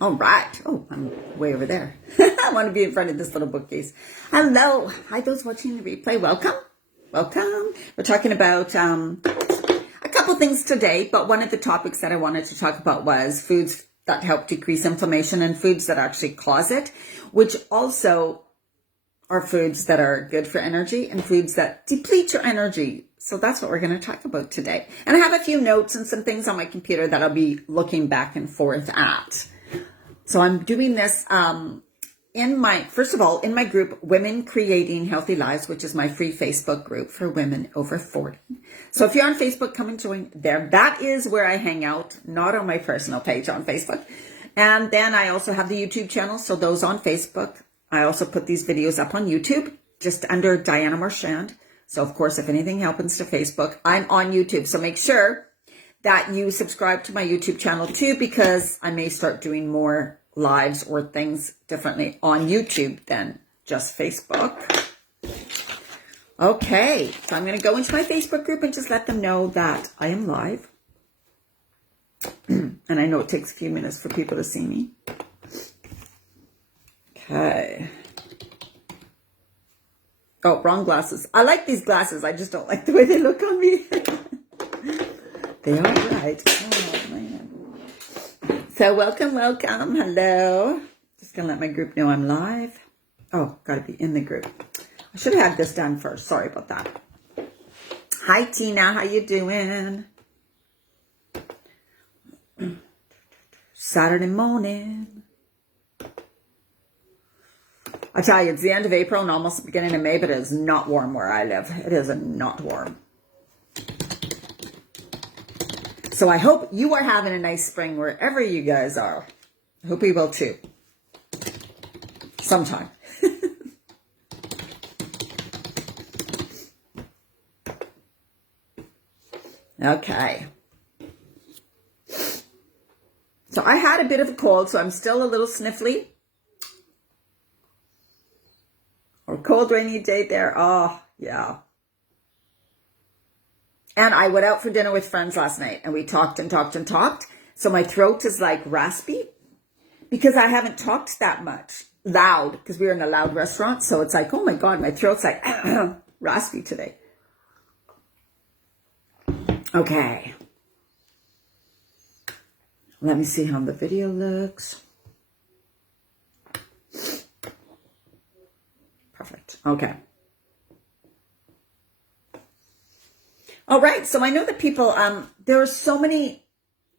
All right. Oh, I'm way over there. I want to be in front of this little bookcase. Hello. Hi, those watching the replay. Welcome. Welcome. We're talking about a couple things today, but one of the topics that I wanted to talk about was foods that help decrease inflammation and foods that actually cause it, which also are foods that are good for energy and foods that deplete your energy. So that's what we're going to talk about today. And I have a few notes and some things on my computer that I'll be looking back and forth at. So I'm doing this first of all, in my group, Women Creating Healthy Lives, which is my free Facebook group for women over 40. So if you're on Facebook, come and join there. That is where I hang out, not on my personal page on Facebook. And then I also have the YouTube channel. So those on Facebook, I also put these videos up on YouTube, just under Diana Marchand. So of course, if anything happens to Facebook, I'm on YouTube. So make sure that you subscribe to my YouTube channel too, because I may start doing more lives or things differently on YouTube than just Facebook. Okay, so I'm going to go into my Facebook group and just let them know that I am live. And I know it takes a few minutes for people to see me. Okay. Oh, wrong glasses. I like these glasses. I just don't like the way they look on me. They are bright. Oh, man. So welcome. Hello. Just going to let my group know I'm live. Oh, got to be in the group. I should have had this done first. Sorry about that. Hi, Tina. How you doing? Saturday morning. I tell you, it's the end of April and almost the beginning of May, but it is not warm where I live. It is not warm. So I hope you are having a nice spring wherever you guys are. I hope you will too. Sometime. Okay. So I had a bit of a cold, so I'm still a little sniffly. Or cold rainy day there. Oh, yeah. And I went out for dinner with friends last night and we talked and talked and talked. So my throat is like raspy because I haven't talked that much loud because we were in a loud restaurant. So it's like, oh my God, my throat's like raspy today. Okay. Let me see how the video looks. Perfect. Okay. All right. So I know that people, there are so many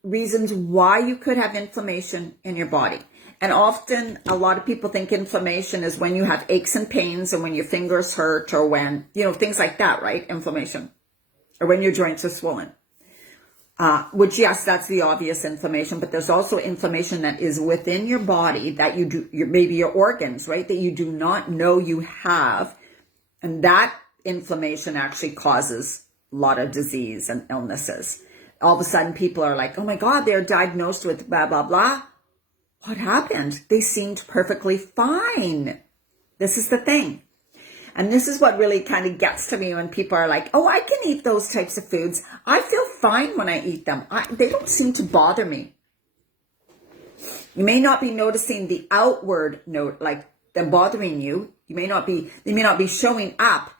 reasons why you could have inflammation in your body. And often a lot of people think inflammation is when you have aches and pains and when your fingers hurt or when, things like that, right? Inflammation. Or when your joints are swollen. Which, yes, that's the obvious inflammation, but there's also inflammation that is within your body that you do, maybe your organs, right? That you do not know you have. And that inflammation actually causes a lot of disease and illnesses. All of a sudden people are like, oh my God, they're diagnosed with blah, blah, blah. What happened? They seemed perfectly fine. This is the thing. And this is what really kind of gets to me when people are like, oh, I can eat those types of foods. I feel fine when I eat them. They don't seem to bother me. You may not be noticing the outward note, like them bothering you. They may not be showing up,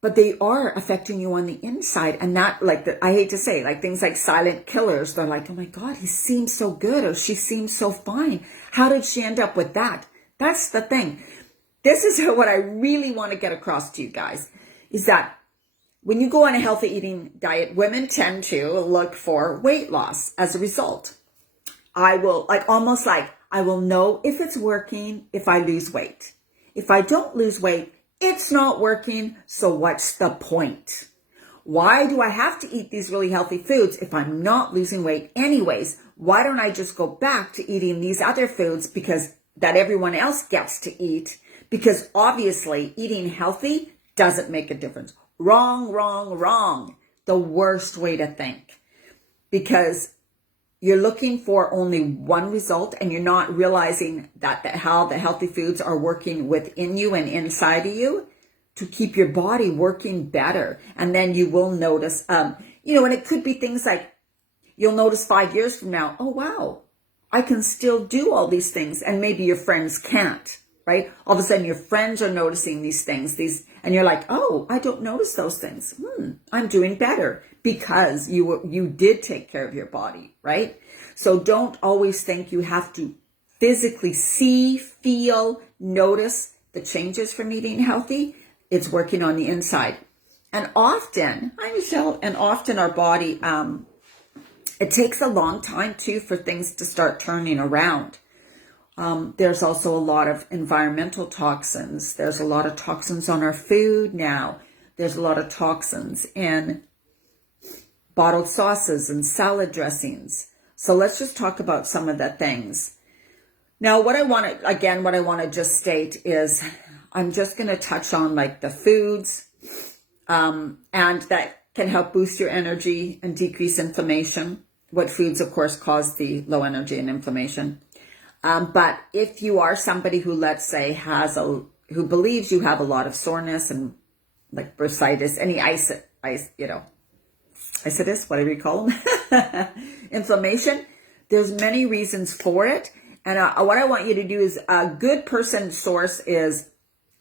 but they are affecting you on the inside. And that, I hate to say, like things like silent killers. They're like, oh my God, he seems so good or she seems so fine. How did she end up with that? That's the thing. This is what I really want to get across to you guys, is that when you go on a healthy eating diet, women tend to look for weight loss as a result. I will know if it's working if I lose weight. If I don't lose weight, it's not working, so what's the point? Why do I have to eat these really healthy foods if I'm not losing weight anyways? Why don't I just go back to eating these other foods that everyone else gets to eat? Because obviously eating healthy doesn't make a difference. Wrong. The worst way to think. Because you're looking for only one result and you're not realizing how the healthy foods are working within you and inside of you to keep your body working better. And then you will notice, and it could be things like you'll notice 5 years from now, oh wow, I can still do all these things, and maybe your friends can't, right? All of a sudden your friends are noticing these things, and you're like, oh, I don't notice those things. I'm doing better because you did take care of your body, right? So don't always think you have to physically see, feel, notice the changes from eating healthy. It's working on the inside. And often, hi Michelle, and often our body, it takes a long time too for things to start turning around. There's also a lot of environmental toxins. There's a lot of toxins on our food now. There's a lot of toxins in bottled sauces and salad dressings. So let's just talk about some of the things. Now, what I want to just state is I'm just going to touch on like the foods, and that can help boost your energy and decrease inflammation. What foods, of course, cause the low energy and inflammation. But if you are somebody who, let's say, who believes you have a lot of soreness and like bursitis, any itis, whatever you call them, inflammation, there's many reasons for it. And what I want you to do is a good person source is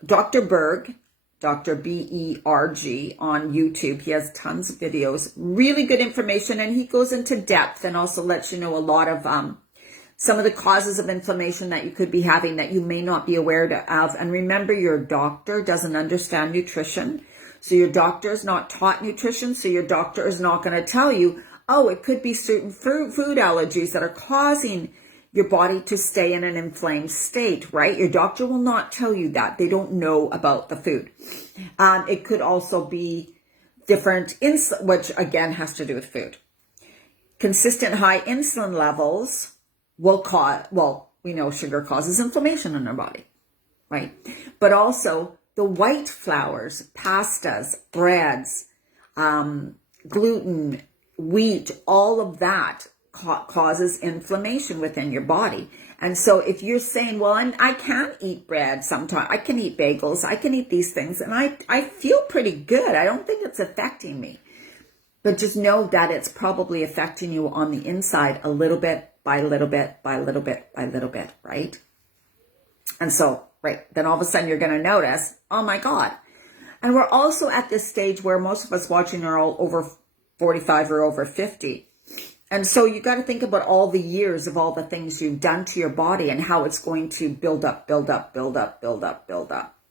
Dr. Berg, Dr. B-E-R-G on YouTube. He has tons of videos, really good information, and he goes into depth and also lets you know a lot of some of the causes of inflammation that you could be having that you may not be aware of. And remember, your doctor doesn't understand nutrition. So your doctor is not taught nutrition. So your doctor is not going to tell you, oh, it could be certain food allergies that are causing your body to stay in an inflamed state, right? Your doctor will not tell you that. They don't know about the food. It could also be different insulin, which again has to do with food. Consistent high insulin levels will cause, we know sugar causes inflammation in our body, right? But also the white flours, pastas, breads, gluten, wheat, all of that causes inflammation within your body. And so if you're saying, well, I can't eat bread sometimes, I can eat bagels, I can eat these things, and I feel pretty good. I don't think it's affecting me. But just know that it's probably affecting you on the inside a little bit by little bit, by little bit, by little bit, right? And so, right, then all of a sudden you're going to notice, oh my God. And we're also at this stage where most of us watching are all over 45 or over 50. And so you got to think about all the years of all the things you've done to your body and how it's going to build up,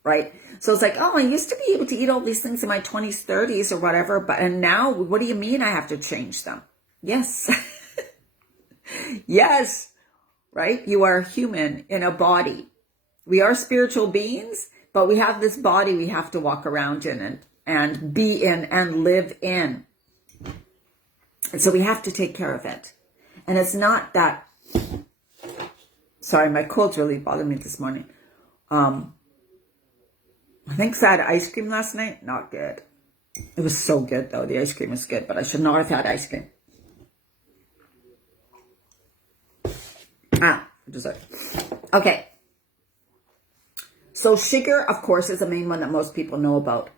right? So it's like, oh, I used to be able to eat all these things in my 20s, 30s or whatever, and now what do you mean I have to change them? Yes. Yes, right? You are a human in a body. We are spiritual beings, but we have this body we have to walk around in and be in and live in. And so we have to take care of it. And it's not that, sorry, my cold's really bothered me this morning. I think I had ice cream last night. Not good. It was so good though. The ice cream was good, but I should not have had ice cream. Dessert. Okay. So sugar, of course, is the main one that most people know about.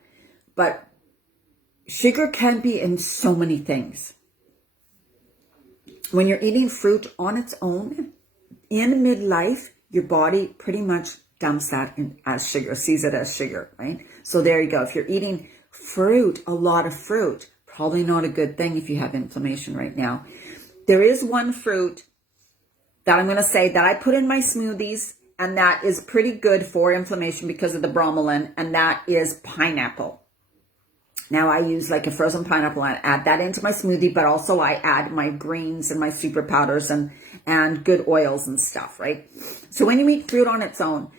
But sugar can be in so many things. When you're eating fruit on its own, in midlife, your body pretty much dumps that in as sugar, sees it as sugar, right? So there you go. If you're eating fruit, a lot of fruit, probably not a good thing if you have inflammation right now. There is one fruit that I'm going to say that I put in my smoothies, and that is pretty good for inflammation because of the bromelain, and that is pineapple. Now I use like a frozen pineapple and add that into my smoothie, but also I add my greens and my super powders and good oils and stuff, right? So when you eat fruit on its own,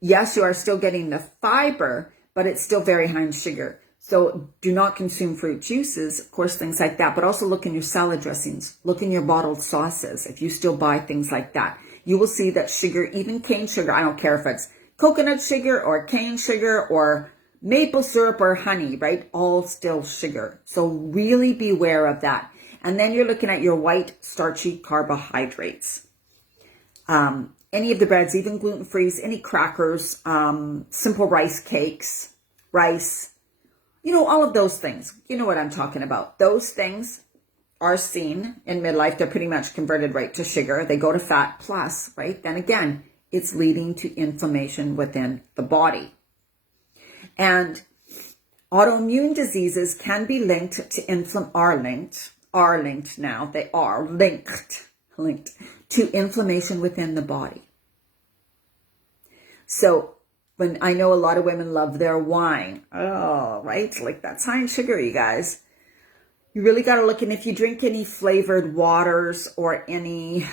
yes, you are still getting the fiber, but it's still very high in sugar. So do not consume fruit juices, of course, things like that, but also look in your salad dressings, look in your bottled sauces. If you still buy things like that, you will see that sugar, even cane sugar, I don't care if it's coconut sugar or cane sugar or maple syrup or honey, right? All still sugar. So really beware of that. And then you're looking at your white starchy carbohydrates. Any of the breads, even gluten-free, any crackers, simple rice cakes, rice, all of those things. You know what I'm talking about. Those things are seen in midlife, they're pretty much converted right to sugar. They go to fat plus, right? Then again, it's leading to inflammation within the body. And autoimmune diseases can be linked to are linked now. They are linked to inflammation within the body. So when I know a lot of women love their wine, right? Like that's high in sugar, you guys. You really got to look, and if you drink any flavored waters or any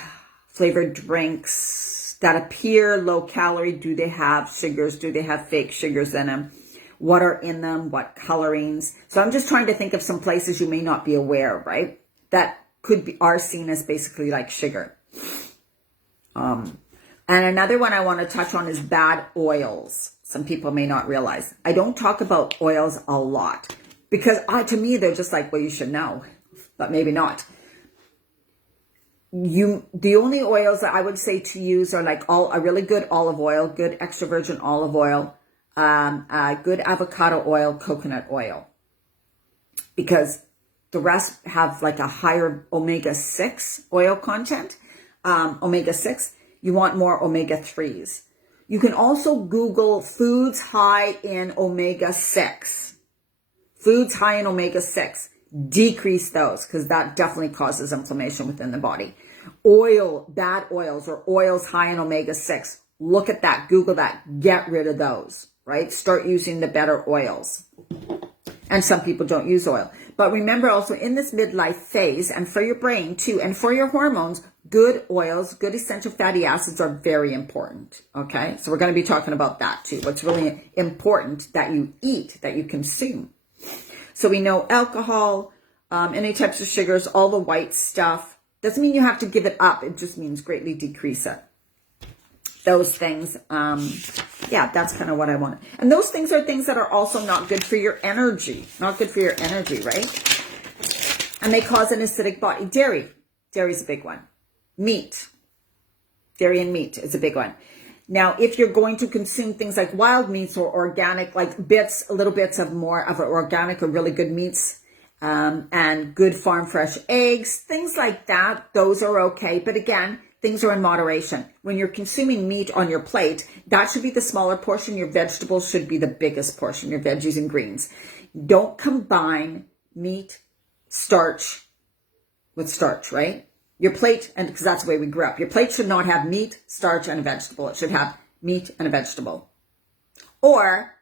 flavored drinks that appear low calorie, do they have sugars? Do they have fake sugars in them? What are in them? What colorings? So I'm just trying to think of some places you may not be aware, right? That are seen as basically like sugar. And another one I want to touch on is bad oils. Some people may not realize. I don't talk about oils a lot because to me, they're just like, well, you should know, but maybe not. The only oils that I would say to use are like a really good olive oil, good extra virgin olive oil, good avocado oil, coconut oil, because the rest have like a higher omega-6 oil content. Omega-6, you want more omega-3s. You can also Google foods high in omega-6. Foods high in omega-6. Decrease those because that definitely causes inflammation within the body. Bad oils or oils high in omega-6. Look at that. Google that. Get rid of those, right? Start using the better oils. And some people don't use oil. But remember also in this midlife phase, and for your brain too, and for your hormones, good oils, good essential fatty acids are very important. Okay? So we're going to be talking about that too. What's really important that you eat, that you consume. So we know alcohol, any types of sugars, all the white stuff. Doesn't mean you have to give it up. It just means greatly decrease it. Those things, that's kind of what I want. And those things are things that are also not good for your energy. Not good for your energy, right? And they cause an acidic body. Dairy's a big one. Meat. Dairy and meat is a big one. Now, if you're going to consume things like wild meats or organic, like little bits of more of organic or really good meats, and good farm fresh eggs, things like that, those are okay. But again, things are in moderation. When you're consuming meat on your plate, that should be the smaller portion. Your vegetables should be the biggest portion, your veggies and greens. Don't combine meat, starch with starch, right? Your plate, and because that's the way we grew up, your plate should not have meat, starch, and a vegetable. It should have meat and a vegetable. Or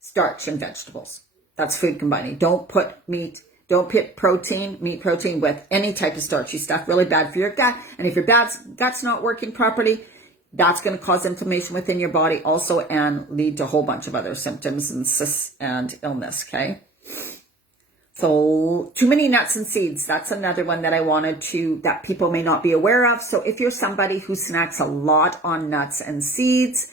starch and vegetables. That's food combining. Don't put meat protein with any type of starchy stuff. Really bad for your gut. And if your gut's not working properly, that's going to cause inflammation within your body also and lead to a whole bunch of other symptoms and illness, okay? So too many nuts and seeds. That's another one that that people may not be aware of. So if you're somebody who snacks a lot on nuts and seeds,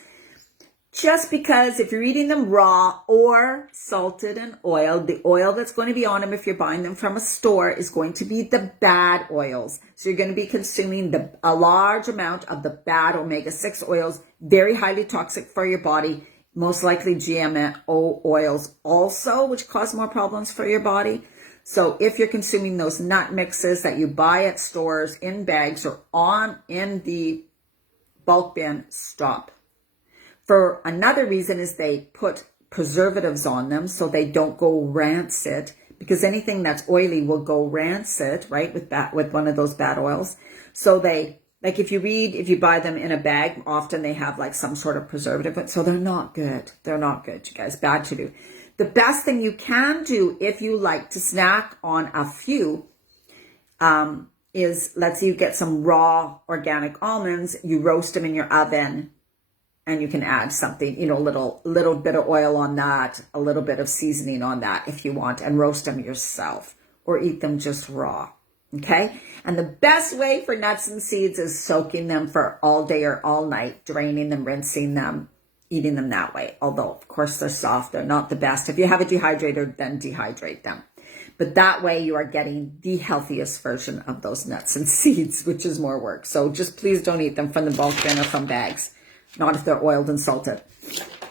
just because if you're eating them raw or salted and oiled, the oil that's going to be on them if you're buying them from a store is going to be the bad oils. So you're going to be consuming a large amount of the bad omega-6 oils, very highly toxic for your body, most likely GMO oils also, which cause more problems for your body. So if you're consuming those nut mixes that you buy at stores in bags or in the bulk bin, stop. For another reason is they put preservatives on them so they don't go rancid, because anything that's oily will go rancid, right, with one of those bad oils. So if you buy them in a bag, often they have like some sort of preservative, so they're not good. They're not good, you guys, bad to do. The best thing you can do if you like to snack on a few is, let's say you get some raw organic almonds, you roast them in your oven. And you can add something, a little bit of oil on that, a little bit of seasoning on that if you want, and roast them yourself or eat them just raw, okay? And the best way for nuts and seeds is soaking them for all day or all night, draining them, rinsing them, eating them that way. Although, of course, they're soft. They're not the best. If you have a dehydrator, then dehydrate them. But that way you are getting the healthiest version of those nuts and seeds, which is more work. So just please don't eat them from the bulk bin or from bags. Not if they're oiled and salted.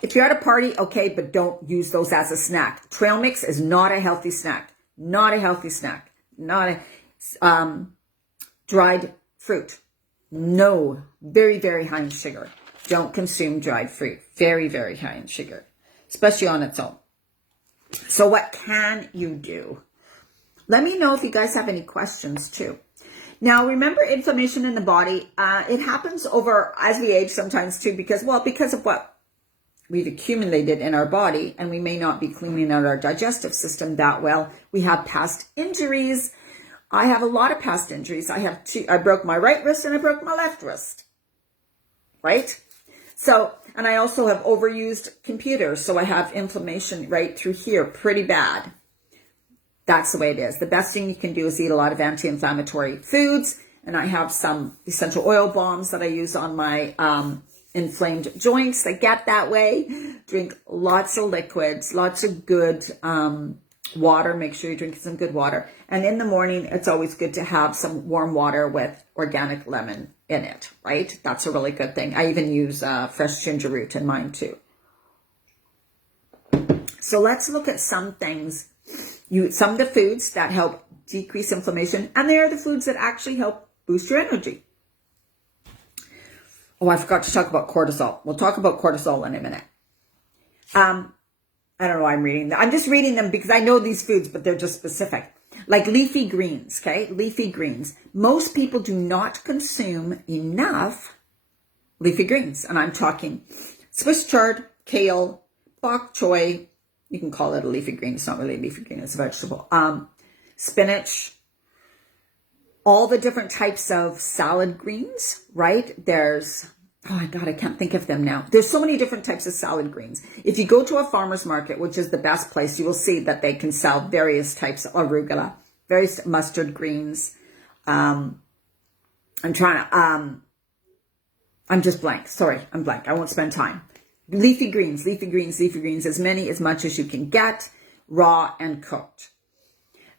If you're at a party, okay, but don't use those as a snack. Trail mix is not a healthy snack. Not a healthy snack. Dried fruit. No, very, very high in sugar. Don't consume dried fruit. Very, very high in sugar, especially on its own. So what can you do? Let me know if you guys have any questions too. Now, remember, inflammation in the body, it happens over as we age sometimes too, because of what we've accumulated in our body, and we may not be cleaning out our digestive system that well. We have past injuries. I have a lot of past injuries. I broke my right wrist and I broke my left wrist, right? So, and I also have overused computers, so I have inflammation right through here, pretty bad. That's the way it is. The best thing you can do is eat a lot of anti-inflammatory foods, and I have some essential oil bombs that I use on my inflamed joints that get that way. Drink lots of liquids, lots of good water. Make sure you're drinking some good water. And in the morning, it's always good to have some warm water with organic lemon in it, right? That's a really good thing. I even use fresh ginger root in mine too. So let's look at some things. Some of the foods that help decrease inflammation, and they are the foods that actually help boost your energy. Oh, I forgot to talk about cortisol. We'll talk about cortisol in a minute. I don't know why I'm reading them. I'm just reading them because I know these foods, but they're just specific. Like leafy greens, okay? Leafy greens. Most people do not consume enough leafy greens. And I'm talking Swiss chard, kale, bok choy. You can call it a leafy green. It's not really a leafy green. It's a vegetable. Spinach. All the different types of salad greens, right? There's, oh my God, I can't think of them now. There's so many different types of salad greens. If you go to a farmer's market, which is the best place, you will see that they can sell various types of arugula, various mustard greens. I'm just blank. Sorry, I'm blank. I won't spend time. Leafy greens, as much as you can get, raw and cooked.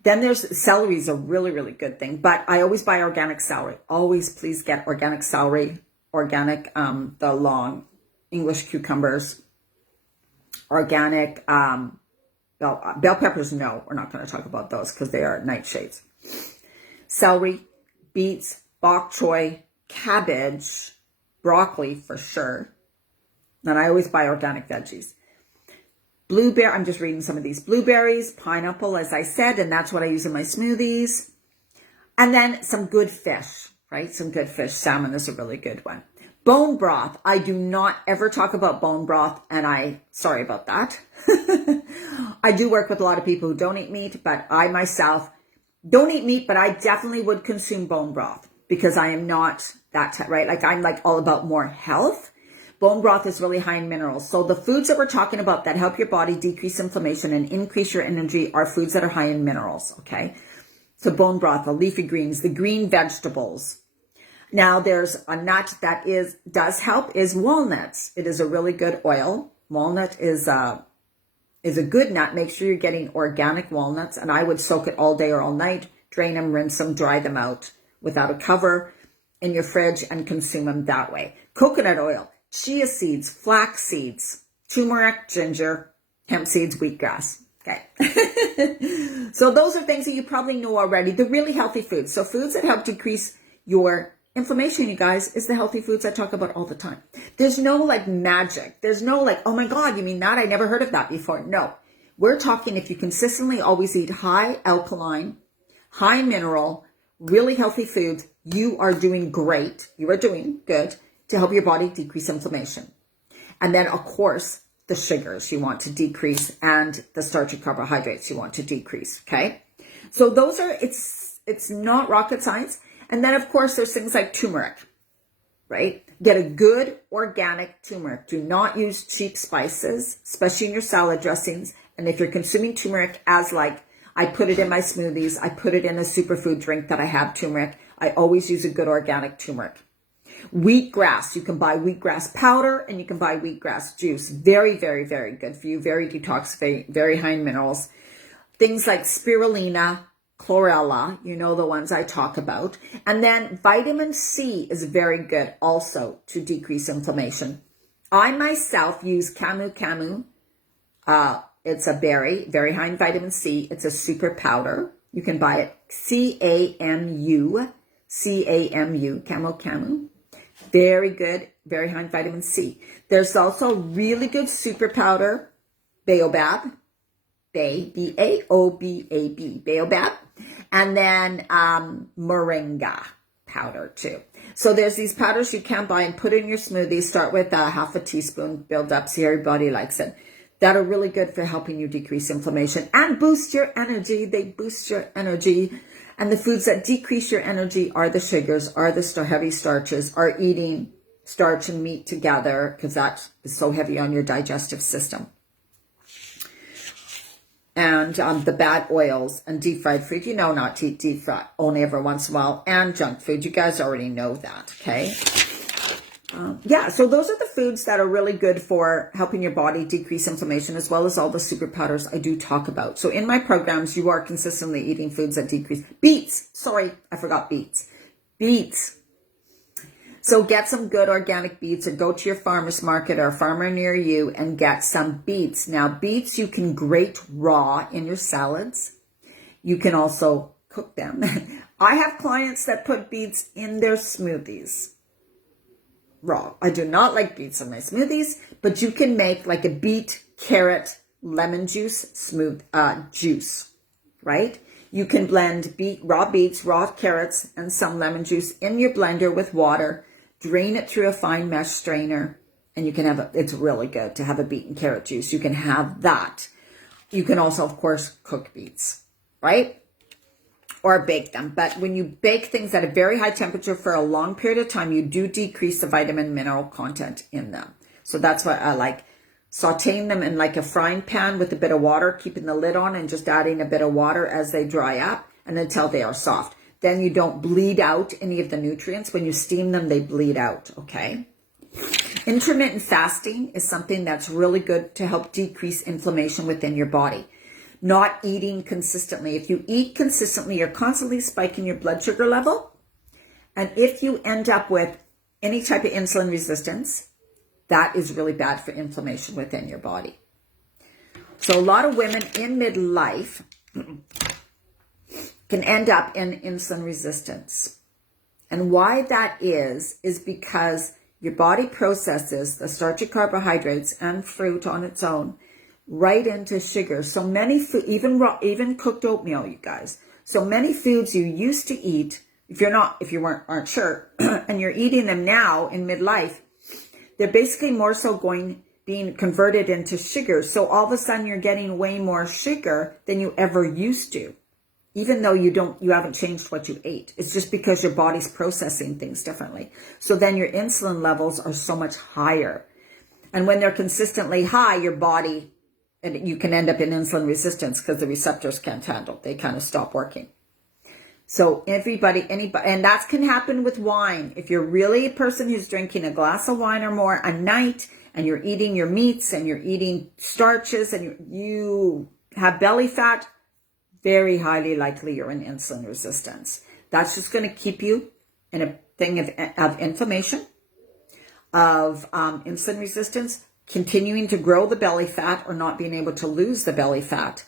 Then there's celery is a really, really good thing, but I always buy organic celery. Always please get organic celery, organic, the long English cucumbers, organic, bell peppers. No, we're not going to talk about those because they are nightshades. Celery, beets, bok choy, cabbage, broccoli for sure. And I always buy organic veggies. Blueberry, I'm just reading some of these. Blueberries, pineapple, as I said, and that's what I use in my smoothies. And then some good fish, right? Some good fish. Salmon is a really good one. Bone broth. I do not ever talk about bone broth, and sorry about that. I do work with a lot of people who don't eat meat, but I myself don't eat meat, but I definitely would consume bone broth because I am not that type, right? Like I'm like all about more health. Bone broth is really high in minerals. So the foods that we're talking about that help your body decrease inflammation and increase your energy are foods that are high in minerals, okay? So bone broth, the leafy greens, the green vegetables. Now there's a nut that does help is walnuts. It is a really good oil. Walnut is a good nut. Make sure you're getting organic walnuts, and I would soak it all day or all night, drain them, rinse them, dry them out without a cover in your fridge and consume them that way. Coconut oil. Chia seeds, flax seeds, turmeric, ginger, hemp seeds, wheatgrass. Okay. So those are things that you probably know already. The really healthy foods. So foods that help decrease your inflammation, you guys, is the healthy foods I talk about all the time. There's no like magic. There's no like, oh my God, you mean that? I never heard of that before. No. We're talking if you consistently always eat high alkaline, high mineral, really healthy foods, you are doing great. You are doing good to help your body decrease inflammation. And then, of course, the sugars you want to decrease and the starchy carbohydrates you want to decrease, okay? So those are, it's not rocket science. And then, of course, there's things like turmeric, right? Get a good organic turmeric. Do not use cheap spices, especially in your salad dressings. And if you're consuming turmeric as like, I put it in my smoothies, I put it in a superfood drink that I have turmeric, I always use a good organic turmeric. Wheatgrass, you can buy wheatgrass powder and you can buy wheatgrass juice. Very, very, very good for you. Very detoxificating, very high in minerals. Things like spirulina, chlorella, you know the ones I talk about. And then vitamin C is very good also to decrease inflammation. I myself use camu. It's a berry, very high in vitamin C. It's a super powder, You can buy it. CAMU. CAMU. Camu. Very good. Very high in vitamin C. There's also really good super powder. Baobab. B-A-O-B-A-B. Baobab. And then Moringa powder too. So there's these powders you can buy and put in your smoothie. Start with half a teaspoon, build up, see everybody likes it. That are really good for helping you decrease inflammation and boost your energy. They boost your energy. And the foods that decrease your energy are the sugars, are the heavy starches, are eating starch and meat together, because that is so heavy on your digestive system. And the bad oils and deep fried food. You know not to eat deep fried, only every once in a while. And junk food. You guys already know that, okay? Yeah, so those are the foods that are really good for helping your body decrease inflammation, as well as all the super powders I do talk about. So in my programs, you are consistently eating foods that decrease. Beets. Sorry, I forgot beets. Beets. So get some good organic beets, or go to your farmer's market or a farmer near you and get some beets. Now, beets you can grate raw in your salads. You can also cook them. I have clients that put beets in their smoothies. Raw. I do not like beets in my smoothies, but you can make like a beet, carrot, lemon juice, juice, right? You can blend raw beets, raw carrots, and some lemon juice in your blender with water, drain it through a fine mesh strainer, and you can have it's really good to have a beet and carrot juice. You can have that. You can also, of course, cook beets, right? Or bake them. But when you bake things at a very high temperature for a long period of time, you do decrease the vitamin mineral content in them. So that's why I like sauteing them in like a frying pan with a bit of water, keeping the lid on and just adding a bit of water as they dry up and until they are soft. Then you don't bleed out any of the nutrients. When you steam them, they bleed out, okay? Intermittent fasting is something that's really good to help decrease inflammation within your body. Not eating consistently. If you eat consistently, you're constantly spiking your blood sugar level. And if you end up with any type of insulin resistance, that is really bad for inflammation within your body. So a lot of women in midlife can end up in insulin resistance. And why that is because your body processes the starchy carbohydrates and fruit on its own right into sugar. So many food, even cooked oatmeal, you guys. So many foods you used to eat, if you aren't sure, and you're eating them now in midlife, they're basically more so being converted into sugar. So all of a sudden you're getting way more sugar than you ever used to, even though you haven't changed what you ate. It's just because your body's processing things differently. So then your insulin levels are so much higher. And when they're consistently high, your body, and you can end up in insulin resistance because the receptors can't handle. They kind of stop working. So anybody, and that can happen with wine. If you're really a person who's drinking a glass of wine or more a night, and you're eating your meats and you're eating starches and you have belly fat, very highly likely you're in insulin resistance. That's just going to keep you in a thing of inflammation, of insulin resistance, continuing to grow the belly fat or not being able to lose the belly fat,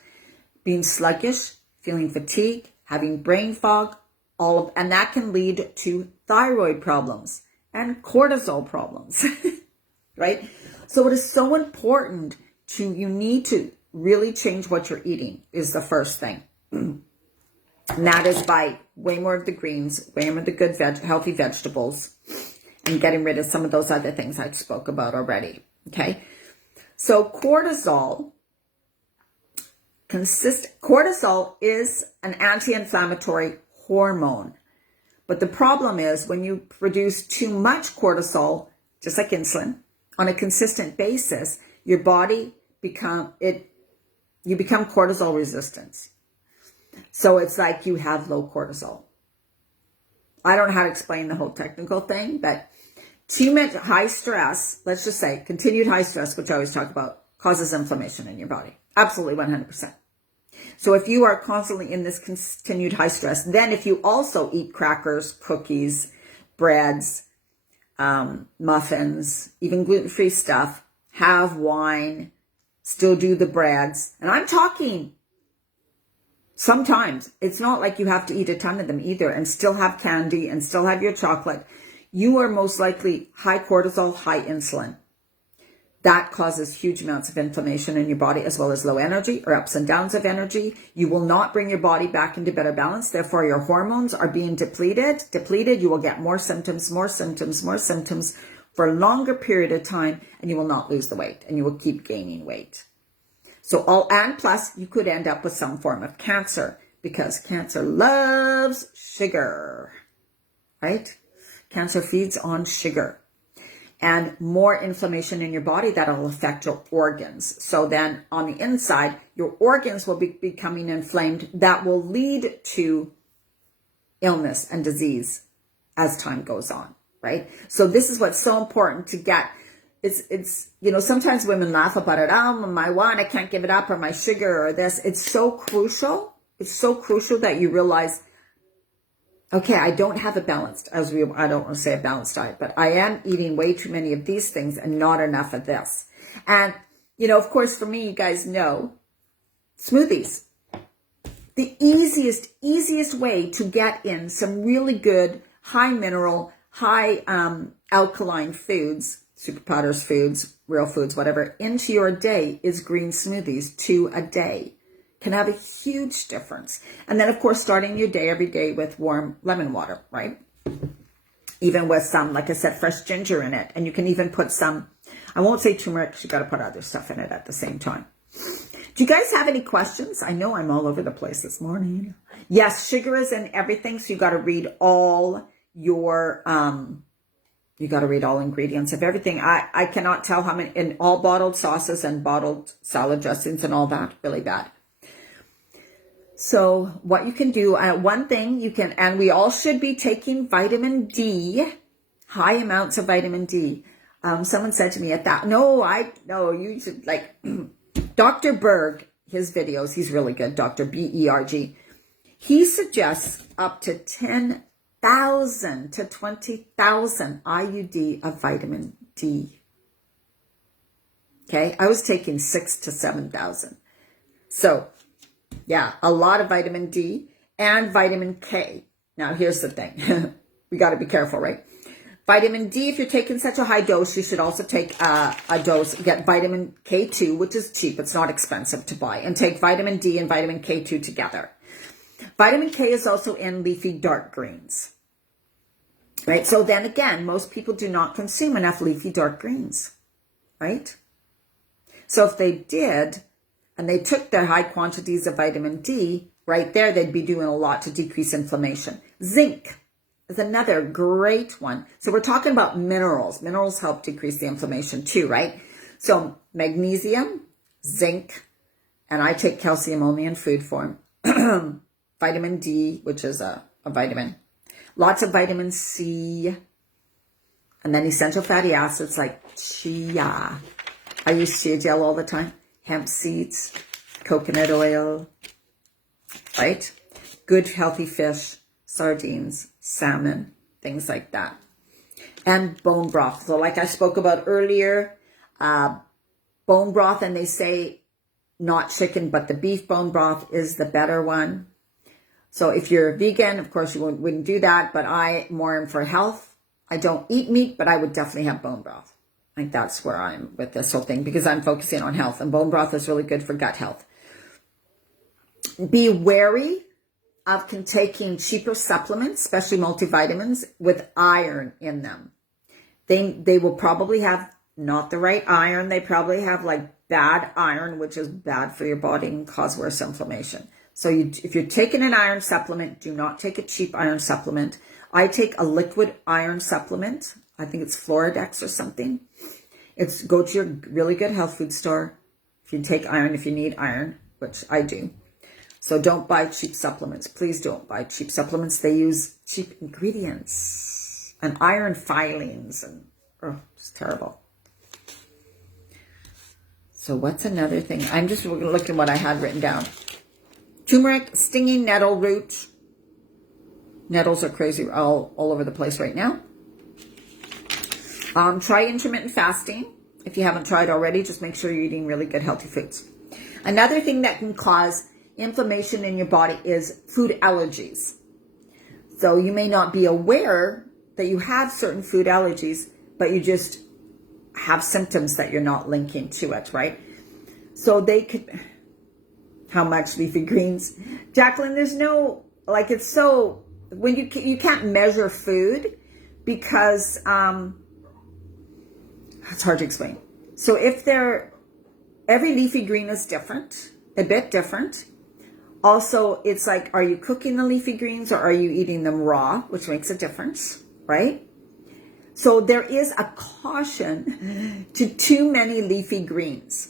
being sluggish, feeling fatigue, having brain fog, and that can lead to thyroid problems and cortisol problems, right? So it is so important you need to really change what you're eating is the first thing. And that is by way more of the greens, way more of the good healthy vegetables, and getting rid of some of those other things I spoke about already. Okay, so cortisol is an anti-inflammatory hormone. But the problem is when you produce too much cortisol, just like insulin, on a consistent basis, your body you become cortisol resistant. So it's like you have low cortisol. I don't know how to explain the whole technical thing, but too much high stress, let's just say continued high stress, which I always talk about, causes inflammation in your body. Absolutely 100%. So if you are constantly in this continued high stress, then if you also eat crackers, cookies, breads, muffins, even gluten-free stuff, have wine, still do the breads, and I'm talking Sometimes it's not like you have to eat a ton of them either and still have candy and still have your chocolate. You are most likely high cortisol, high insulin. That causes huge amounts of inflammation in your body, as well as low energy or ups and downs of energy. You will not bring your body back into better balance. Therefore, your hormones are being depleted. You will get more symptoms for a longer period of time, and you will not lose the weight, and you will keep gaining weight. And plus, you could end up with some form of cancer, because cancer loves sugar, right? Cancer feeds on sugar. And more inflammation in your body, that'll affect your organs. So then on the inside, your organs will be becoming inflamed. That will lead to illness and disease as time goes on, right? So this is what's so important to get. It's sometimes women laugh about it. Oh, my wine, I can't give it up, or my sugar, or this. It's so crucial. It's so crucial that you realize, okay, I don't have a balanced, I don't want to say a balanced diet, but I am eating way too many of these things and not enough of this. And, of course, for me, you guys know, smoothies. The easiest way to get in some really good, high mineral, high alkaline foods, super powders foods, real foods, whatever, into your day is green smoothies, 2 a day. Can have a huge difference. And then, of course, starting your day every day with warm lemon water, right? Even with some, like I said, fresh ginger in it. And you can even put some, I won't say turmeric, because you got to put other stuff in it at the same time. Do you guys have any questions? I know I'm all over the place this morning. Yes, sugar is in everything, so you got to read all your, you got to read all ingredients of everything. I cannot tell how many, in all bottled sauces and bottled salad dressings and all that, really bad. So what you can do, one thing you can, and we all should be taking vitamin D, high amounts of vitamin D. Someone said to me at that, no, you should, like, Dr. Berg, his videos, he's really good, Dr. Berg. He suggests up to 10,000 to 20,000 IUD of vitamin D. Okay, I was taking 6,000 to 7,000. So, yeah, a lot of vitamin D and vitamin K. Now, here's the thing. We got to be careful, right? Vitamin D, if you're taking such a high dose, you should also take a dose, get vitamin K2, which is cheap. It's not expensive to buy. And take vitamin D and vitamin K2 together. Vitamin K is also in leafy dark greens. Right? So then again, most people do not consume enough leafy dark greens. Right? So if they did, and they took their high quantities of vitamin D, right there, they'd be doing a lot to decrease inflammation. Zinc is another great one. So we're talking about minerals. Minerals help decrease the inflammation too, right? So magnesium, zinc, and I take calcium only in food form. Vitamin D, which is a vitamin. Lots of vitamin C. And then essential fatty acids like chia. I use chia gel all the time. Hemp seeds, coconut oil, right? Good healthy fish, sardines, salmon, things like that. And bone broth. So like I spoke about earlier, bone broth, and they say not chicken, but the beef bone broth is the better one. So if you're vegan, of course you wouldn't do that, but I more am for health. I don't eat meat, but I would definitely have bone broth. I think that's where I'm with this whole thing, because I'm focusing on health, and bone broth is really good for gut health. Be wary of taking cheaper supplements, especially multivitamins, with iron in them. They will probably have not the right iron. They probably have like bad iron, which is bad for your body and cause worse inflammation. So if you're taking an iron supplement, do not take a cheap iron supplement. I take a liquid iron supplement. I think it's Floridex or something. Go to your really good health food store if you take iron, if you need iron, which I do. So don't buy cheap supplements. Please don't buy cheap supplements. They use cheap ingredients and iron filings, and it's terrible. So what's another thing? I'm just looking what I had written down. Turmeric, stinging nettle root. Nettles are crazy all over the place right now. Try intermittent fasting. If you haven't tried already, just make sure you're eating really good healthy foods. Another thing that can cause inflammation in your body is food allergies. So you may not be aware that you have certain food allergies, but you just have symptoms that you're not linking to it, right? So they could, how much leafy greens? Jacqueline, there's no, like, it's so, when you can't measure food because, it's hard to explain. So if every leafy green is different, a bit different. Also, it's like, are you cooking the leafy greens or are you eating them raw, which makes a difference, right? So there is a caution to too many leafy greens.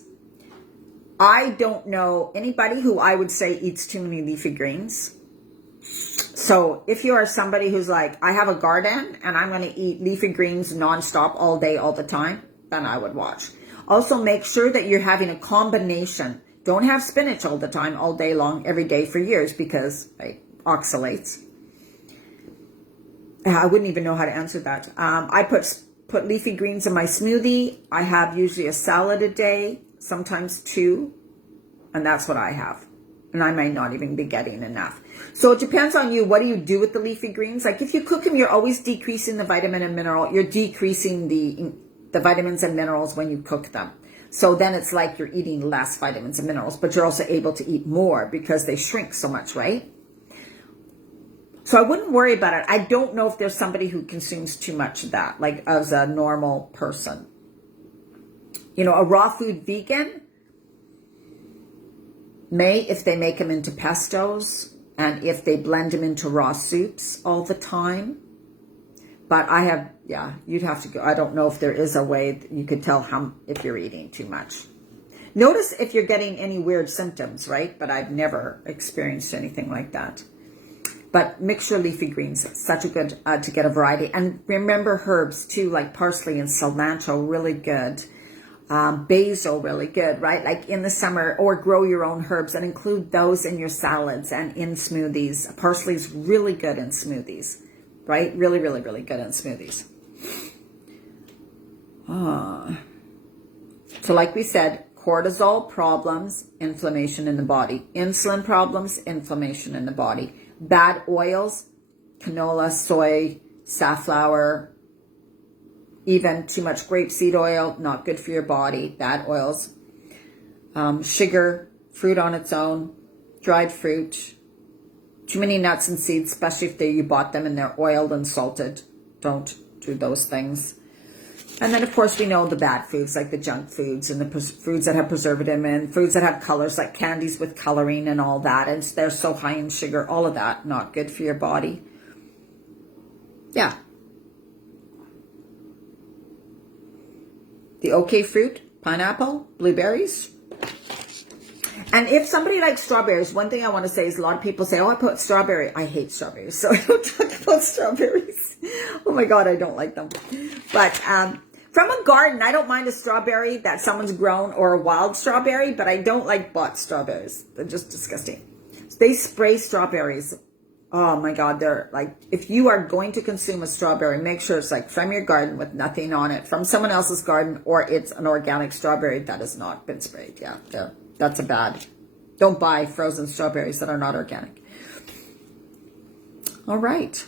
I don't know anybody who I would say eats too many leafy greens. So if you are somebody who's like, I have a garden and I'm going to eat leafy greens nonstop all day, all the time, then I would watch. Also, make sure that you're having a combination. Don't have spinach all the time, all day long, every day for years because it oxalates. I wouldn't even know how to answer that. I put leafy greens in my smoothie. I have usually a salad a day, sometimes 2, and that's what I have. And I might not even be getting enough. So it depends on you. What do you do with the leafy greens? Like if you cook them, you're always decreasing the vitamin and mineral. You're decreasing the vitamins and minerals when you cook them. So then it's like you're eating less vitamins and minerals, but you're also able to eat more because they shrink so much, right? So I wouldn't worry about it. I don't know if there's somebody who consumes too much of that, like as a normal person. You know, a raw food vegan may, if they make them into pestos and if they blend them into raw soups all the time. But you'd have to go. I don't know if there is a way that you could tell if you're eating too much. Notice if you're getting any weird symptoms, right? But I've never experienced anything like that. But mix your leafy greens. It's such a good, to get a variety. And remember herbs too, like parsley and cilantro, really good. Basil, really good, right? Like in the summer, or grow your own herbs and include those in your salads and in smoothies. Parsley is really good in smoothies, right? Really, really, really good in smoothies. So like we said, cortisol problems, inflammation in the body. Insulin problems, inflammation in the body. Bad oils, canola, soy, safflower, even too much grapeseed oil, not good for your body. Bad oils. Sugar, fruit on its own, dried fruit, too many nuts and seeds, especially if you bought them and they're oiled and salted. Don't do those things. And then, of course, we know the bad foods, like the junk foods and the foods that have preservative and foods that have colors, like candies with coloring and all that. And they're so high in sugar, all of that, not good for your body. Yeah. The okay fruit, pineapple, blueberries. And if somebody likes strawberries, one thing I want to say is a lot of people say, oh, I put strawberry. I hate strawberries, so I don't talk about strawberries. Oh my God, I don't like them. But from a garden, I don't mind a strawberry that someone's grown or a wild strawberry, but I don't like bought strawberries. They're just disgusting. They spray strawberries. Oh my God, they're like, if you are going to consume a strawberry, make sure it's like from your garden with nothing on it, from someone else's garden, or it's an organic strawberry that has not been sprayed. Yeah, that's a bad. Don't buy frozen strawberries that are not organic. All right.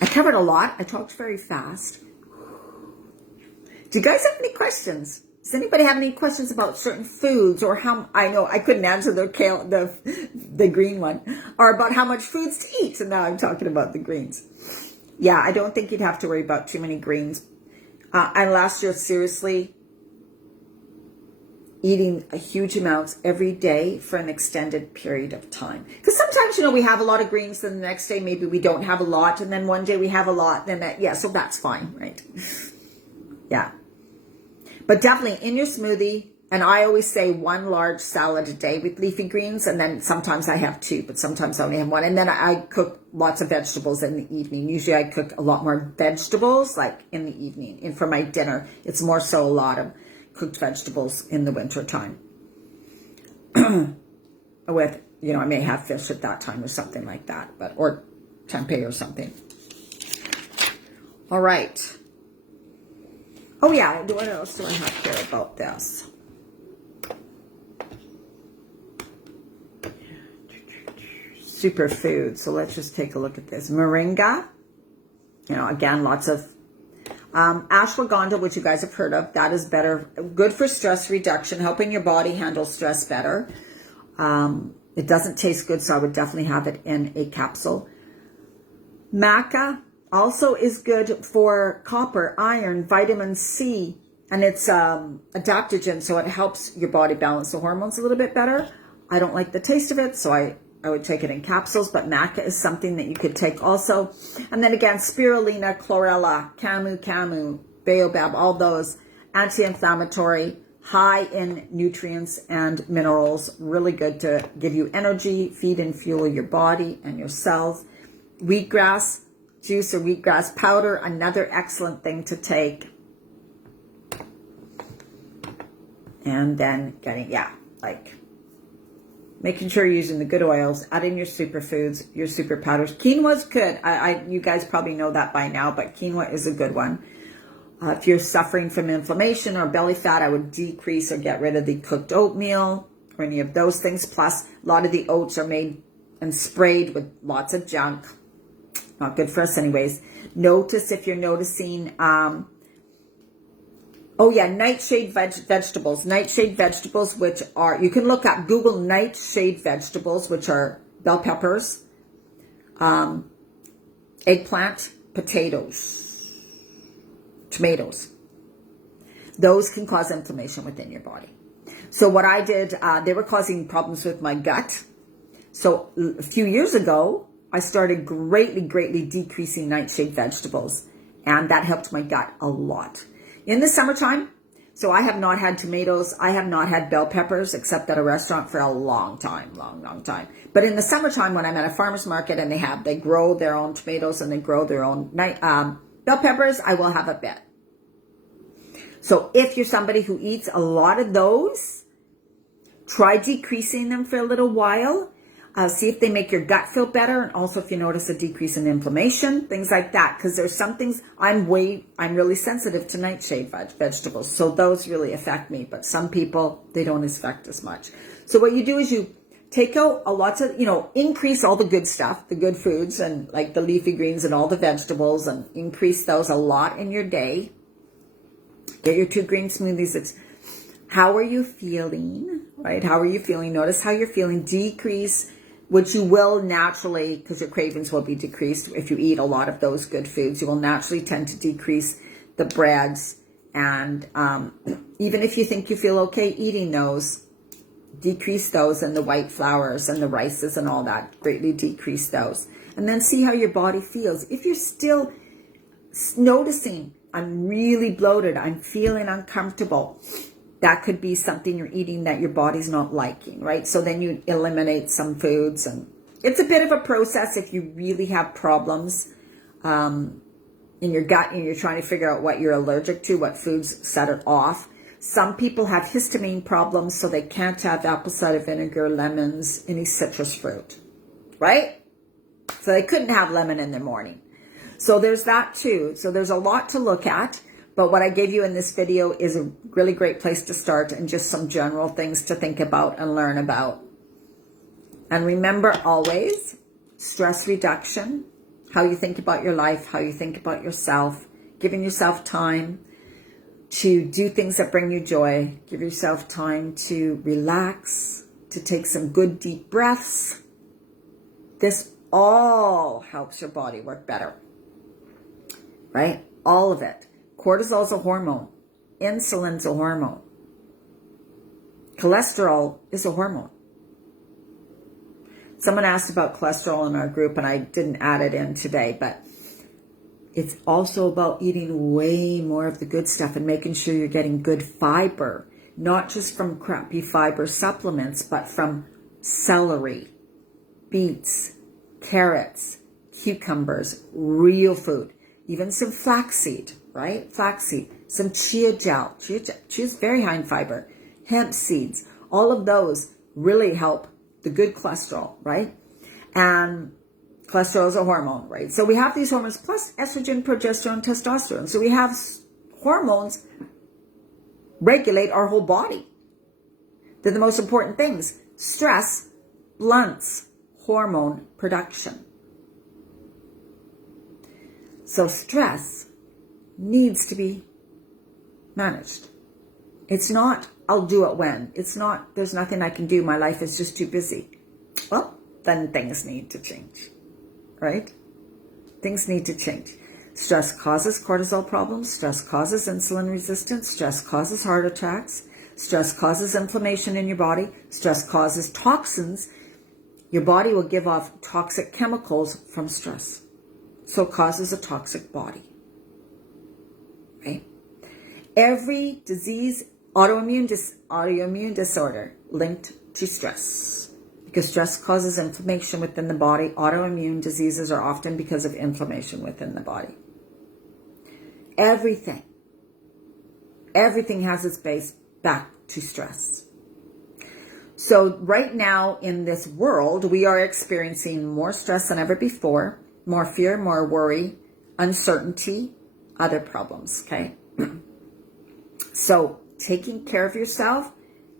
I covered a lot. I talked very fast. Do you guys have any questions? Does anybody have any questions about certain foods, or how? I know I couldn't answer the green one, or about how much foods to eat. And now I'm talking about the greens. Yeah, I don't think you'd have to worry about too many greens. Unless you're seriously eating a huge amounts every day for an extended period of time. Because sometimes, we have a lot of greens, then the next day maybe we don't have a lot, and then one day we have a lot, then so that's fine, right? Yeah. But definitely in your smoothie, and I always say 1 large salad a day with leafy greens, and then sometimes I have 2, but sometimes I only have 1. And then I cook lots of vegetables in the evening. Usually I cook a lot more vegetables, like in the evening. And for my dinner, it's more so a lot of cooked vegetables in the winter time. With, I may have fish at that time or something like that, or tempeh or something. All right. Oh yeah, what else do I have here about this? superfoods. So let's just take a look at this. Moringa, you know, again, lots of ashwagandha, which you guys have heard of. That is better, good for stress reduction, helping your body handle stress better. It doesn't taste good, so I would definitely have it in a capsule. Maca also is good for copper, iron, vitamin C, and it's adaptogen, so it helps your body balance the hormones a little bit better. I don't like the taste of it, so I would take it in capsules, but maca is something that you could take also. And then again, spirulina, chlorella, camu, baobab, all those anti-inflammatory, high in nutrients and minerals, really good to give you energy, feed and fuel your body and your cells. Wheatgrass juice or wheatgrass powder, another excellent thing to take. And then getting, making sure you're using the good oils, adding your superfoods, your super powders. Quinoa's good. You guys probably know that by now, but quinoa is a good one. If you're suffering from inflammation or belly fat, I would decrease or get rid of the cooked oatmeal or any of those things. Plus, a lot of the oats are made and sprayed with lots of junk. Not good for us anyways. Notice if you're noticing, nightshade vegetables. Nightshade vegetables, which are, you can look up, Google nightshade vegetables, which are bell peppers, eggplant, potatoes, tomatoes. Those can cause inflammation within your body. So what I did, they were causing problems with my gut. So a few years ago, I started greatly decreasing nightshade vegetables, and that helped my gut a lot. In the summertime, so I have not had tomatoes, I have not had bell peppers, except at a restaurant for a long time. But in the summertime, when I'm at a farmer's market and they grow their own tomatoes and they grow their own bell peppers, I will have a bit. So if you're somebody who eats a lot of those, try decreasing them for a little while. See if they make your gut feel better, and also if you notice a decrease in inflammation, things like that. Because there's some things, I'm really sensitive to nightshade vegetables, so those really affect me. But some people, they don't affect as much. So what you do is you take out a lot of, increase all the good stuff, the good foods, and like the leafy greens and all the vegetables, and increase those a lot in your day. Get your 2 green smoothies. How are you feeling, right? How are you feeling? Notice how you're feeling. Decrease, which you will naturally, because your cravings will be decreased if you eat a lot of those good foods. You will naturally tend to decrease the breads. And even if you think you feel okay eating those, decrease those, and the white flours and the rices and all that, greatly decrease those. And then see how your body feels. If you're still noticing, I'm really bloated, I'm feeling uncomfortable, that could be something you're eating that your body's not liking, right? So then you eliminate some foods, and it's a bit of a process if you really have problems in your gut and you're trying to figure out what you're allergic to, what foods set it off. Some people have histamine problems, so they can't have apple cider vinegar, lemons, any citrus fruit, right? So they couldn't have lemon in the morning. So there's that too. So there's a lot to look at. But what I gave you in this video is a really great place to start, and just some general things to think about and learn about. And remember always, stress reduction, how you think about your life, how you think about yourself, giving yourself time to do things that bring you joy. Give yourself time to relax, to take some good deep breaths. This all helps your body work better, right? All of it. Cortisol is a hormone. Insulin's a hormone. Cholesterol is a hormone. Someone asked about cholesterol in our group, and I didn't add it in today, but it's also about eating way more of the good stuff and making sure you're getting good fiber, not just from crappy fiber supplements, but from celery, beets, carrots, cucumbers, real food, even some flaxseed. Right? Flaxseed, some chia gel. Chia is very high in fiber. Hemp seeds. All of those really help the good cholesterol, right? And cholesterol is a hormone, right? So we have these hormones plus estrogen, progesterone, testosterone. So we have hormones regulate our whole body. They're the most important things. Stress blunts hormone production. So stress needs to be managed. It's not, I'll do it when. It's not, there's nothing I can do. My life is just too busy. Well, then things need to change, right? Things need to change. Stress causes cortisol problems. Stress causes insulin resistance. Stress causes heart attacks. Stress causes inflammation in your body. Stress causes toxins. Your body will give off toxic chemicals from stress. So it causes a toxic body, right? Every disease, autoimmune disorder linked to stress, because stress causes inflammation within the body. Autoimmune diseases are often because of inflammation within the body. Everything has its base back to stress. So right now in this world, we are experiencing more stress than ever before, more fear, more worry, uncertainty, other problems, okay? So taking care of yourself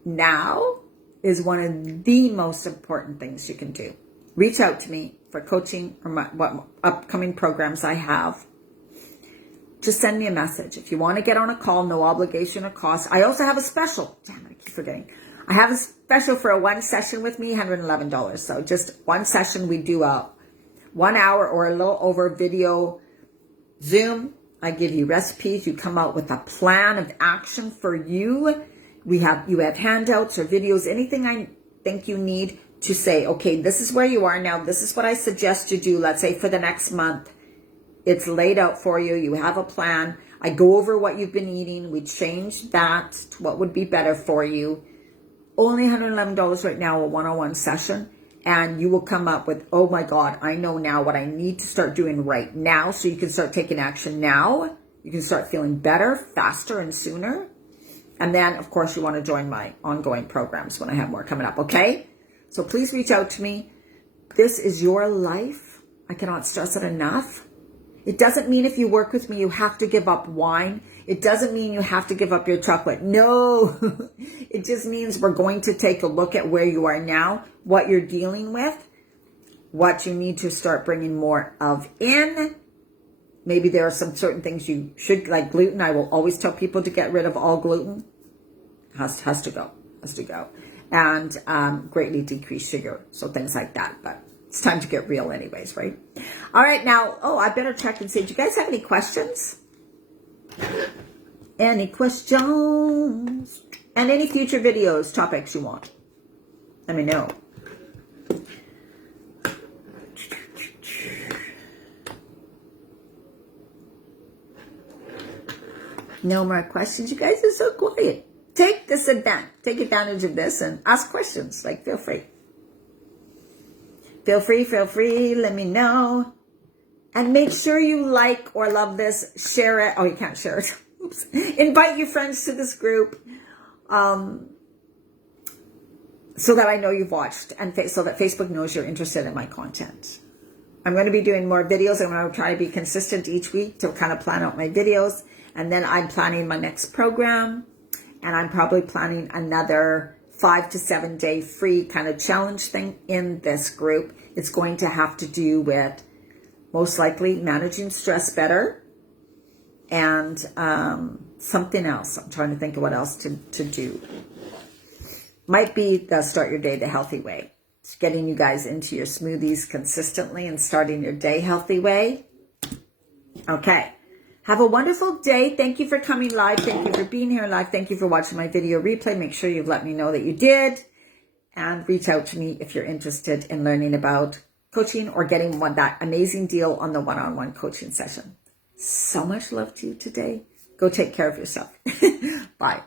now is one of the most important things you can do. Reach out to me for coaching or what upcoming programs I have. Just send me a message. If you want to get on a call, no obligation or cost. I also have a special. Damn it, I keep forgetting. I have a special for a one session with me, $111. So just one session, we do a 1 hour or a little over video Zoom. I give you recipes. You come out with a plan of action for you. You have handouts or videos, anything I think you need to say, okay, this is where you are now. This is what I suggest you do. Let's say for the next month. It's laid out for you. You have a plan. I go over what you've been eating. We change that to what would be better for you. Only $111 right now, a one-on-one session. And you will come up with, oh my God, I know now what I need to start doing right now. So you can start taking action now. You can start feeling better, faster, and sooner. And then, of course, you want to join my ongoing programs when I have more coming up, okay? So please reach out to me. This is your life. I cannot stress it enough. It doesn't mean if you work with me, you have to give up wine. It doesn't mean you have to give up your chocolate. No, it just means we're going to take a look at where you are now, what you're dealing with, what you need to start bringing more of in. Maybe there are some certain things you should, like gluten. I will always tell people to get rid of all gluten. Has to go. And greatly decrease sugar. So things like that. But it's time to get real anyways, right? All right, now, I better check and see. Do you guys have any questions? Any questions? And any future videos, topics you want? Let me know. No more questions. You guys are so quiet. Take advantage of this and ask questions. Like, feel free. Feel free. Let me know. And make sure you like or love this. Share it. Oh, you can't share it. Oops. Invite your friends to this group. So that I know you've watched. And so that Facebook knows you're interested in my content. I'm going to be doing more videos. I'm going to try to be consistent each week to kind of plan out my videos. And then I'm planning my next program. And I'm probably planning another 5 to 7 day free kind of challenge thing in this group. It's going to have to do with most likely managing stress better and something else. I'm trying to think of what else to do. Might be the start your day the healthy way. It's getting you guys into your smoothies consistently and starting your day healthy way. Okay. Have a wonderful day. Thank you for coming live. Thank you for being here live. Thank you for watching my video replay. Make sure you've let me know that you did. And reach out to me if you're interested in learning about coaching or getting that amazing deal on the one-on-one coaching session. So much love to you today. Go take care of yourself. Bye.